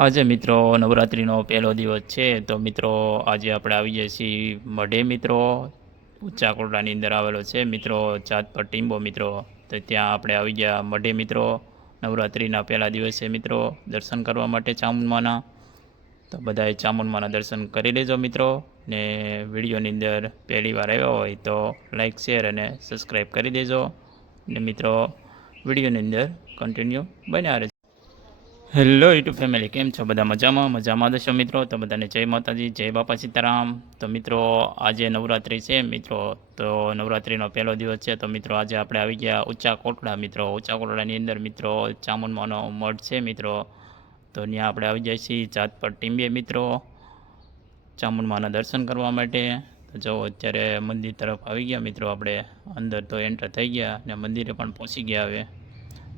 આજે મિત્રો નવરાત્રિનો પહેલો દિવસ છે, તો મિત્રો આજે આપણે આવી જઈએ છીએ મઢે મિત્રો, ઊંચા કોટડાની અંદર આવેલો છે મિત્રો જાત પર ટીંબો મિત્રો. તો ત્યાં આપણે આવી ગયા મઢે મિત્રો, નવરાત્રિના પહેલા દિવસે મિત્રો દર્શન કરવા માટે ચામુંડમાના. તો બધાએ ચામુંડમાના દર્શન કરી લેજો મિત્રો, ને વિડીયોની અંદર પહેલી વાર આવ્યા હોય તો લાઈક શેર અને સબસ્ક્રાઈબ કરી દેજો, ને મિત્રો વિડીયોની અંદર કન્ટિન્યુ બન્યા રહેજો. હેલો યુટ્યુબ ફેમિલી, કેમ છો બધા? મજામાં દશો મિત્રો. તો બધાને જય માતાજી, જય બાપા સીતારામ. તો મિત્રો આજે નવરાત્રિ છે મિત્રો, તો નવરાત્રિનો પહેલો દિવસ છે. તો મિત્રો આજે આપણે આવી ગયા ઊંચા કોટડા મિત્રો. ઊંચા કોટડાની અંદર મિત્રો ચામુંડમાનો મઠ છે મિત્રો, તો ત્યાં આપણે આવી જાય છીએ જાત પર ટીંબે મિત્રો, ચામુંડમાના દર્શન કરવા માટે. તો જો અત્યારે મંદિર તરફ આવી ગયા મિત્રો, આપણે અંદર તો એન્ટર થઈ ગયા ને મંદિરે પણ પહોંચી ગયા હવે.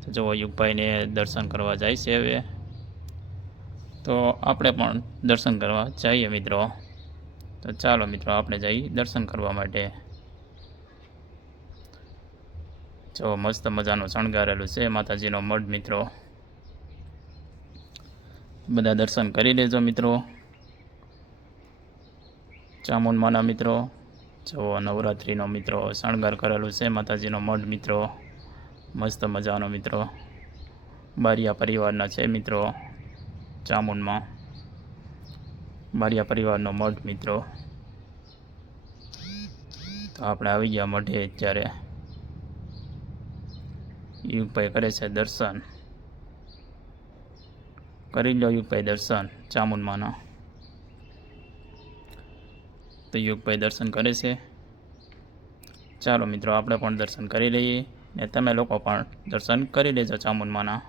તો જો યુગભાઈને દર્શન કરવા જાય છે હવે, તો આપણે પણ દર્શન કરવા જઈએ મિત્રો. તો ચાલો મિત્રો આપણે જઈએ દર્શન કરવા માટે. જો મસ્ત મજાનું શણગારેલું છે માતાજીનો મઢ મિત્રો, બધા દર્શન કરી લેજો મિત્રો ચામુંડમાના મિત્રો. જો નવરાત્રિનો મિત્રો શણગાર કરેલું છે માતાજીનો મઢ મિત્રો, મસ્ત મજાનો મિત્રો. બારિયા પરિવારના છે મિત્રો ચામુંડમાં, બારિયા પરિવારનો મઠ મિત્રો. તો આપણે આવી ગયા મઢે. અત્યારે યુગભાઈ કરે છે દર્શન, કરી લો યુગભાઈ દર્શન ચામુંડમાના. તો યુગભાઈ દર્શન કરે છે. ચાલો મિત્રો આપણે પણ દર્શન કરી લઈએ, ને તમે લોકો પણ દર્શન કરી લેજો ચામુંડમાના.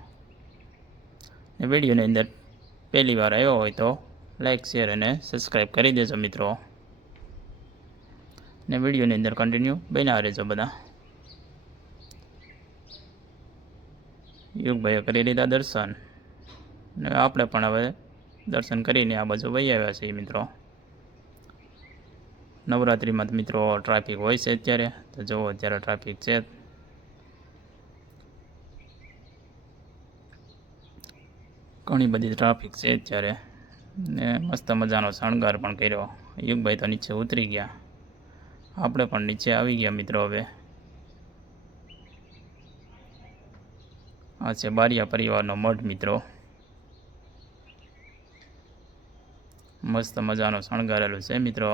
ને વિડીયોની અંદર પહેલી વાર આવ્યો હોય તો લાઈક શેર અને સબસ્ક્રાઈબ કરી દેજો મિત્રો, ને વિડીયોની અંદર કન્ટિન્યુ બન્યા રહેજો બધા. યુગભાઈએ કરી લીધા દર્શન, ને આપણે પણ હવે દર્શન કરીને આ બાજુ વહી આવ્યા છીએ મિત્રો. નવરાત્રિમાં મિત્રો ટ્રાફિક હોય છે અત્યારે, તો જુઓ અત્યારે ટ્રાફિક છે. ઘણી બધી ટ્રાફિક છે અત્યારે, ને મસ્ત મજાનો શણગાર પણ કર્યો. યુગભાઈ તો નીચે ઉતરી ગયા, આપણે પણ નીચે આવી ગયા મિત્રો. હવે આ છે બારિયા પરિવારનો મઠ મિત્રો, મસ્ત મજાનો શણગારેલું છે મિત્રો.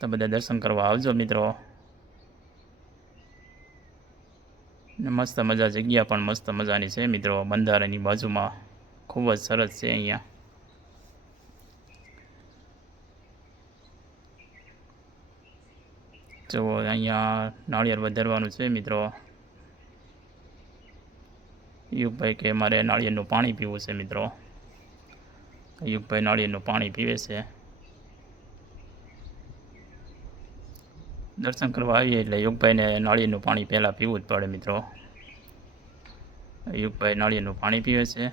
તો બધા દર્શન કરવા આવજો મિત્રો, ને મસ્ત મજા જગ્યા પણ મસ્ત મજાની છે મિત્રો. બંધારાની બાજુમાં ખૂબ જ સરસ છે અહીંયા. જુઓ અહીંયા નાળિયેર વધારવાનું છે મિત્રો. યુગભાઈ કે મારે નાળિયેરનું પાણી પીવું છે મિત્રો. યુગભાઈ નાળિયેરનું પાણી પીવે છે. દર્શન કરવા આવીએ એટલે યુગભાઈને નાળિયેરનું પાણી પહેલાં પીવું જ પડે મિત્રો. યુગભાઈ નાળિયેરનું પાણી પીવે છે.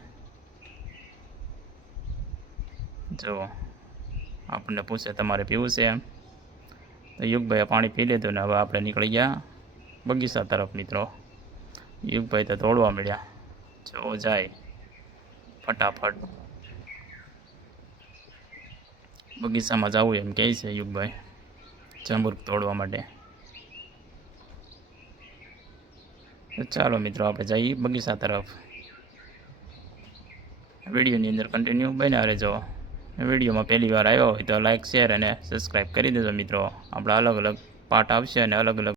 જો આપણને પૂછે તમારે પીવું છે એમ, તો યુગભાઈએ પાણી પી લીધું ને હવે આપણે નીકળી ગયા બગીચા તરફ મિત્રો. યુગભાઈ તો દોડવા મળ્યા, જો જાય ફટાફટ બગીચામાં જવું એમ કહે છે યુગભાઈ, જાંબુર તોડવા માટે. તો ચાલો મિત્રો આપણે જઈએ બગીચા તરફ. વિડીયોની અંદર કન્ટિન્યુ બન્યા રહેજો. વિડીયોમાં પહેલી વાર આવ્યો હોય તો લાઈક શેર અને સબસ્ક્રાઈબ કરી દેજો મિત્રો. આપણા અલગ અલગ પાર્ટ આવશે અને અલગ અલગ